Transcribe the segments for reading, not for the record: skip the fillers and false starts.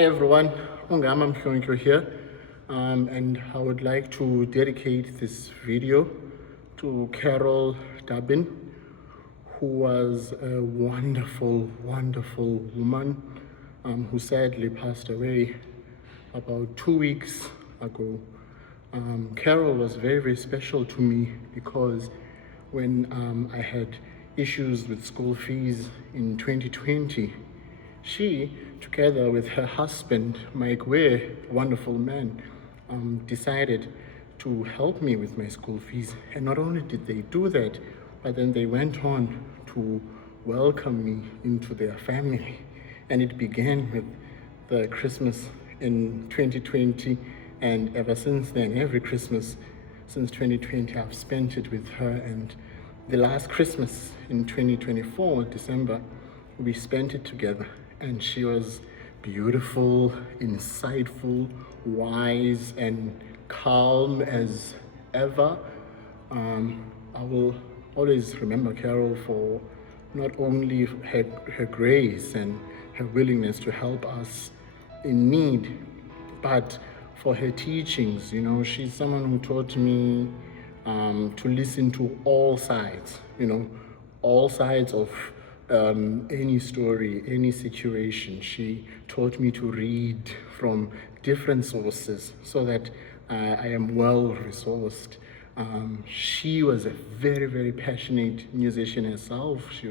Hi everyone, Ongama here, and I would like to dedicate this video to Carol Dubin, who was a wonderful, wonderful woman who sadly passed away about 2 weeks ago. Carol was very, very special to me because when I had issues with school fees in 2020, she, together with her husband, Mike Ware, wonderful man, decided to help me with my school fees. And not only did they do that, but then they went on to welcome me into their family. And it began with the Christmas in 2020, and ever since then, every Christmas since 2020, I've spent it with her. And the last Christmas in 2024, December, we spent it together. And she was beautiful, insightful, wise, and calm as ever. I will always remember Carol for not only her grace and her willingness to help us in need, but for her teachings. You know, she's someone who taught me to listen to all sides, all sides of any story, any situation. She taught me to read from different sources so that I am well resourced. She was a very, very passionate musician herself. She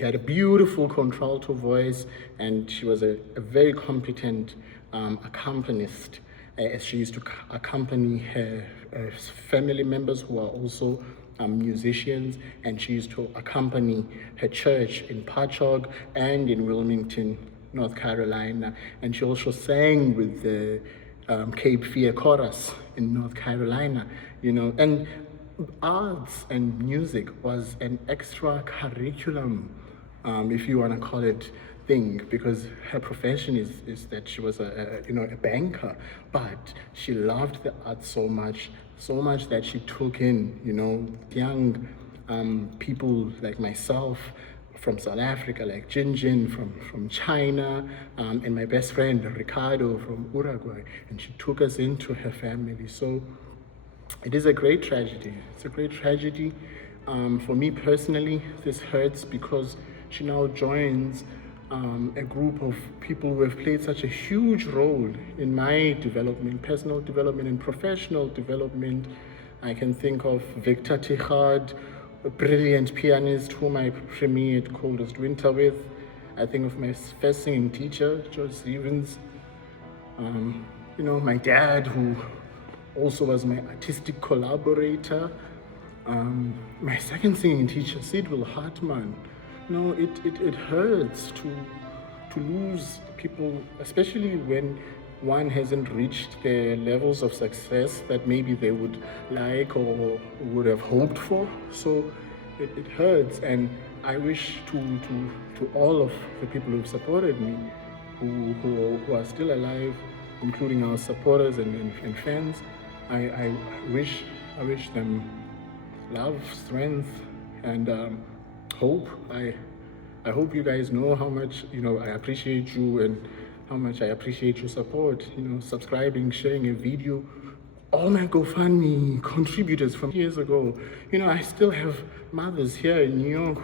had a beautiful contralto voice, and she was a very competent accompanist, as she used to accompany her family members who are also musicians, and she used to accompany her church in Patchogue and in Wilmington, North Carolina. And she also sang with the Cape Fear Chorus in North Carolina, and arts and music was an extra curriculum, if you want to call it, thing, because her profession is that she was a banker, but she loved the arts so much that she took in young people like myself from South Africa, like Jin from China, and my best friend Ricardo from Uruguay, and she took us into her family. So it is a great tragedy. It's a great tragedy. For me personally, this hurts because she now joins a group of people who have played such a huge role in my development, personal development and professional development. I can think of Victor Tichard, a brilliant pianist whom I premiered Coldest Winter with. I think of my first singing teacher, George Stevens. My dad, who also was my artistic collaborator. My second singing teacher, Sidwell Hartman. It hurts to lose people, especially when one hasn't reached the levels of success that maybe they would like or would have hoped for. So it hurts, and I wish to all of the people who've supported me, who are still alive, including our supporters and fans, I wish them love, strength, and hope. I hope you guys know how much I appreciate you and how much I appreciate your support. Subscribing, sharing a video. All my GoFundMe contributors from years ago. I still have mothers here in New York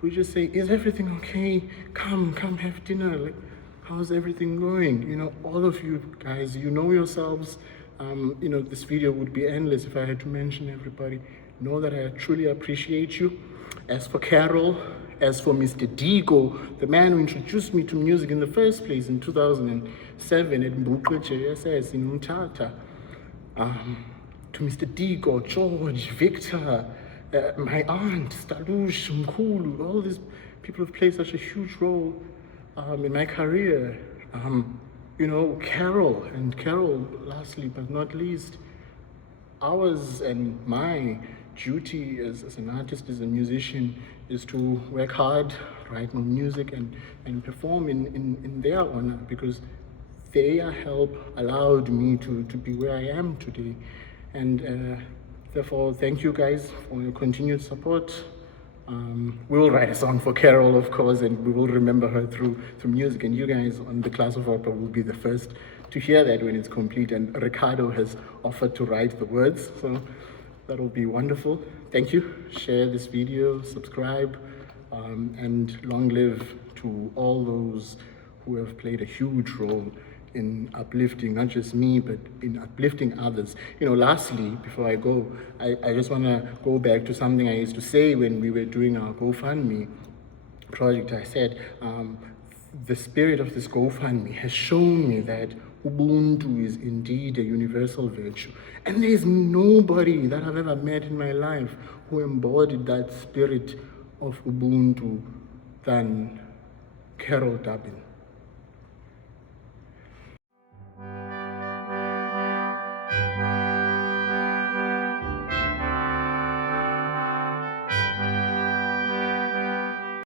who just say, "Is everything okay? Come have dinner. Like, how's everything going?" All of you guys, yourselves. This video would be endless if I had to mention everybody. Know that I truly appreciate you. As for Carol, as for Mr. Digo, the man who introduced me to music in the first place in 2007 at Mbuqe JSS in Umtata, to Mr. Digo, George, Victor, my aunt, Stalush, Mkulu, all these people have played such a huge role in my career. Carol, lastly but not least, ours and my duty as an artist, as a musician, is to work hard, write more music, and perform in their honor, because their help allowed me to be where I am today. And therefore, thank you guys for your continued support. We will write a song for Carol, of course, and we will remember her through music. And you guys on the Class of Opera will be the first to hear that when it's complete. And Ricardo has offered to write the words, so that will be wonderful. Thank you. Share this video, subscribe, and long live to all those who have played a huge role in uplifting not just me, but in uplifting others. You know, lastly, before I go, I just want to go back to something I used to say when we were doing our GoFundMe project. I said, the spirit of this GoFundMe has shown me that Ubuntu is indeed a universal virtue. And there's nobody that I've ever met in my life who embodied that spirit of Ubuntu than Carol Dubin.